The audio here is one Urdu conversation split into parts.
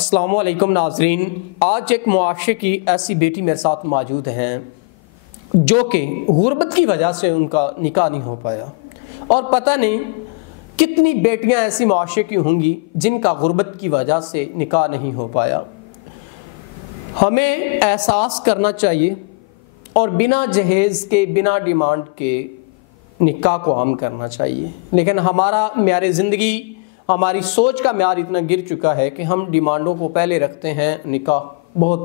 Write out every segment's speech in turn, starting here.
السلام علیکم ناظرین، آج ایک معاشرے کی ایسی بیٹی میرے ساتھ موجود ہیں جو کہ غربت کی وجہ سے ان کا نکاح نہیں ہو پایا، اور پتہ نہیں کتنی بیٹیاں ایسی معاشرے کی ہوں گی جن کا غربت کی وجہ سے نکاح نہیں ہو پایا۔ ہمیں احساس کرنا چاہیے اور بنا جہیز کے، بنا ڈیمانڈ کے نکاح کو عام کرنا چاہیے، لیکن ہمارا معیار زندگی، ہماری سوچ کا معیار اتنا گر چکا ہے کہ ہم ڈیمانڈوں کو پہلے رکھتے ہیں، نکاح بہت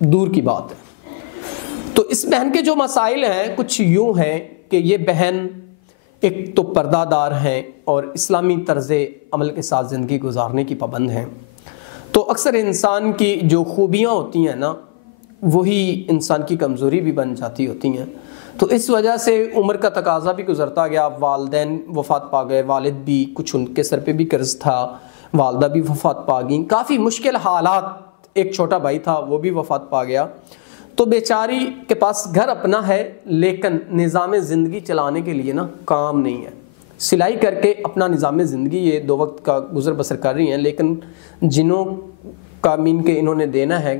دور کی بات ہے۔ تو اس بہن کے جو مسائل ہیں کچھ یوں ہیں کہ یہ بہن ایک تو پردہ دار ہیں اور اسلامی طرز عمل کے ساتھ زندگی گزارنے کی پابند ہیں۔ تو اکثر انسان کی جو خوبیاں ہوتی ہیں نا، وہی انسان کی کمزوری بھی بن جاتی ہوتی ہیں۔ تو اس وجہ سے عمر کا تقاضا بھی گزرتا گیا، والدین وفات پا گئے، والد بھی، کچھ ان کے سر پہ بھی قرض تھا، والدہ بھی وفات پا گئیں، کافی مشکل حالات، ایک چھوٹا بھائی تھا وہ بھی وفات پا گیا۔ تو بیچاری کے پاس گھر اپنا ہے لیکن نظام زندگی چلانے کے لیے نا کام نہیں ہے، سلائی کر کے اپنا نظام زندگی یہ 2 وقت کا گزر بسر کر رہی ہیں، لیکن جنوں کا مین کے انہوں نے دینا ہے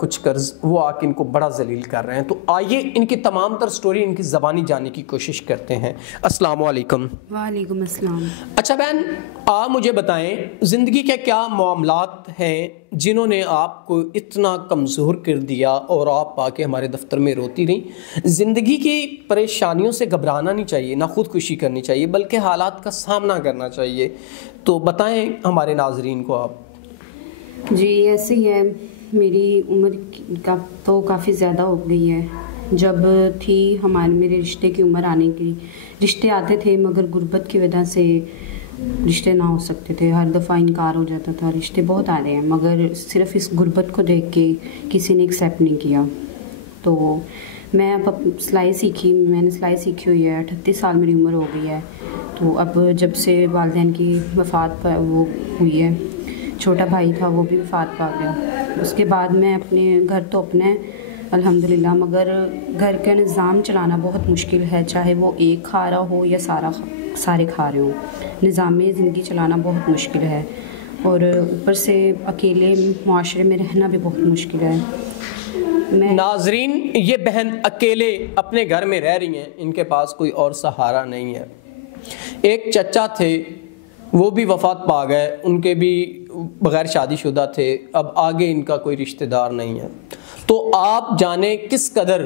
کچھ قرض، وہ آ کے ان کو بڑا ذلیل کر رہے ہیں۔ تو آئیے ان کی تمام تر سٹوری ان کی زبانی جاننے کی کوشش کرتے ہیں۔ السلام علیکم۔ وعلیکم السلام۔ اچھا بہن، آپ مجھے بتائیں زندگی کے کیا معاملات ہیں جنہوں نے آپ کو اتنا کمزور کر دیا اور آپ آ کے ہمارے دفتر میں روتی رہیں؟ زندگی کی پریشانیوں سے گھبرانا نہیں چاہیے، نہ خودکشی کرنی چاہیے، بلکہ حالات کا سامنا کرنا چاہیے۔ تو بتائیں ہمارے ناظرین کو آپ۔ جی ایسے ہی ہے، میری عمر کا تو کافی زیادہ ہو گئی ہے۔ جب تھی میرے رشتے کی عمر آنے کی، رشتے آتے تھے مگر غربت کی وجہ سے رشتے نہ ہو سکتے تھے، ہر دفعہ انکار ہو جاتا تھا۔ رشتے بہت آ رہے ہیں مگر صرف اس غربت کو دیکھ کے کسی نے ایکسیپٹ نہیں کیا۔ تو میں اب سلائی سیکھی، میں نے سلائی سیکھی ہوئی ہے، 38 سال میری عمر ہو گئی ہے۔ تو اب جب سے والدین کی وفات وہ ہوئی ہے، چھوٹا بھائی تھا وہ بھی وفات پا گیا، اس کے بعد میں اپنے گھر تو اپنا ہے الحمدللہ، مگر گھر کا نظام چلانا بہت مشکل ہے، چاہے وہ ایک کھا رہا ہو یا سارے کھا رہے ہوں، نظام زندگی چلانا بہت مشکل ہے، اور اوپر سے اکیلے معاشرے میں رہنا بھی بہت مشکل ہے۔ ناظرین، یہ بہن اکیلے اپنے گھر میں رہ رہی ہیں، ان کے پاس کوئی اور سہارا نہیں ہے۔ ایک چچا تھے وہ بھی وفات پا گئے، ان کے بھی بغیر شادی شدہ تھے، اب آگے ان کا کوئی رشتہ دار نہیں ہے۔ تو آپ جانیں کس قدر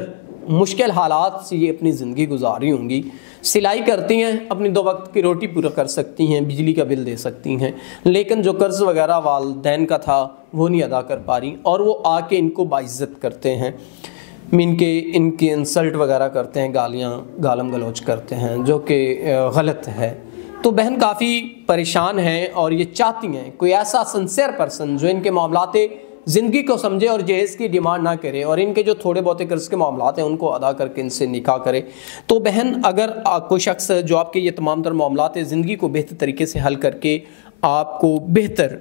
مشکل حالات سے یہ اپنی زندگی گزاری ہوں گی۔ سلائی کرتی ہیں، اپنی 2 وقت کی روٹی پورا کر سکتی ہیں، بجلی کا بل دے سکتی ہیں، لیکن جو قرض وغیرہ والدین کا تھا وہ نہیں ادا کر پا رہی، اور وہ آ کے ان کو باعزت کرتے ہیں، ان کی انسلٹ وغیرہ کرتے ہیں، گالم گلوچ کرتے ہیں، جو کہ غلط ہے۔ تو بہن کافی پریشان ہیں اور یہ چاہتی ہیں کوئی ایسا سنسیئر پرسن جو ان کے معاملات زندگی کو سمجھے اور جہیز کی ڈیمانڈ نہ کرے، اور ان کے جو تھوڑے بہت قرض کے معاملات ہیں ان کو ادا کر کے ان سے نکاح کرے۔ تو بہن اگر کوئی شخص جو آپ کے یہ تمام تر معاملات زندگی کو بہتر طریقے سے حل کر کے آپ کو بہتر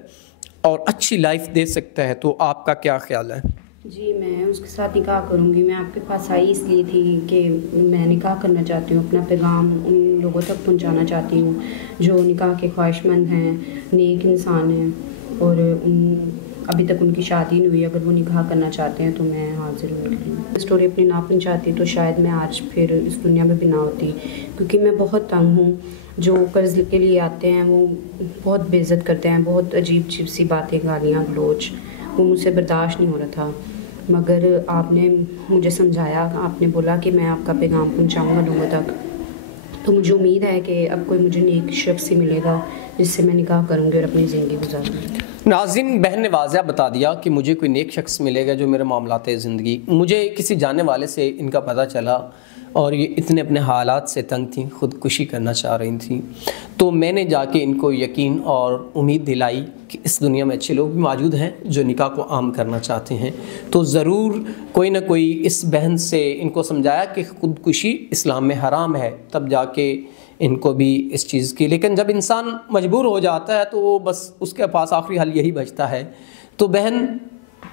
اور اچھی لائف دے سکتا ہے، تو آپ کا کیا خیال ہے؟ جی میں اس کے ساتھ نکاح کروں گی۔ میں آپ کے پاس آئی اس لیے تھی کہ میں نکاح کرنا چاہتی ہوں، اپنا پیغام ان لوگوں تک پہنچانا چاہتی ہوں جو نکاح کے خواہش مند ہیں، نیک انسان ہیں، اور ابھی تک ان کی شادی نہیں ہوئی، اگر وہ نکاح کرنا چاہتے ہیں تو میں حاضر ہوں ان کے لیے۔ اسٹوری اپنی نہ پہنچاتی تو شاید میں آج پھر اس دنیا میں بھی نہ ہوتی، کیونکہ میں بہت تنگ ہوں۔ جو قرض کے لیے آتے ہیں وہ بہت بے عزت کرتے ہیں، بہت عجیب سی باتیں، گالیاں گلوچ، وہ مجھ سے برداشت نہیں ہو رہا تھا، مگر آپ نے مجھے سمجھایا، آپ نے بولا کہ میں آپ کا پیغام پہنچاؤں گا لوگوں تک، تو مجھے امید ہے کہ اب کوئی مجھے نیک شخص ہی ملے گا جس سے میں نکاح کروں گی اور اپنی زندگی گزاروں گی۔ ناظرین، بہن نے واضح بتا دیا کہ مجھے کوئی نیک شخص ملے گا جو میرے معاملات زندگی، مجھے کسی جاننے والے سے ان کا پتہ چلا اور یہ اتنے اپنے حالات سے تنگ تھیں، خودکشی کرنا چاہ رہی تھیں، تو میں نے جا کے ان کو یقین اور امید دلائی کہ اس دنیا میں اچھے لوگ بھی موجود ہیں جو نکاح کو عام کرنا چاہتے ہیں۔ تو ضرور کوئی نہ کوئی اس بہن سے ان کو سمجھایا کہ خودکشی اسلام میں حرام ہے، تب جا کے ان کو بھی اس چیز کی، لیکن جب انسان مجبور ہو جاتا ہے تو وہ بس اس کے پاس آخری حل یہی بچتا ہے۔ تو بہن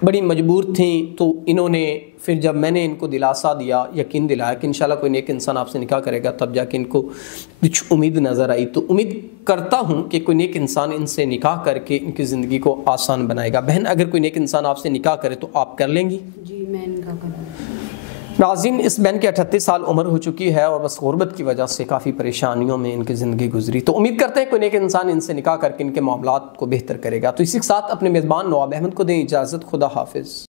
بڑی مجبور تھیں، تو انہوں نے پھر جب میں نے ان کو دلاسا دیا، یقین دلایا کہ انشاءاللہ کوئی نیک انسان آپ سے نکاح کرے گا، تب جا کے ان کو کچھ امید نظر آئی۔ تو امید کرتا ہوں کہ کوئی نیک انسان ان سے نکاح کر کے ان کی زندگی کو آسان بنائے گا۔ بہن، اگر کوئی نیک انسان آپ سے نکاح کرے تو آپ کر لیں گی؟ جی میں نکاح کروں گی۔ ناظرین، اس بہن کے 38 سال عمر ہو چکی ہے اور بس غربت کی وجہ سے کافی پریشانیوں میں ان کی زندگی گزری۔ تو امید کرتے ہیں کوئی نیک انسان ان سے نکاح کر کے ان کے معاملات کو بہتر کرے گا۔ تو اسی کے ساتھ اپنے میزبان نواب احمد کو دیں اجازت۔ خدا حافظ۔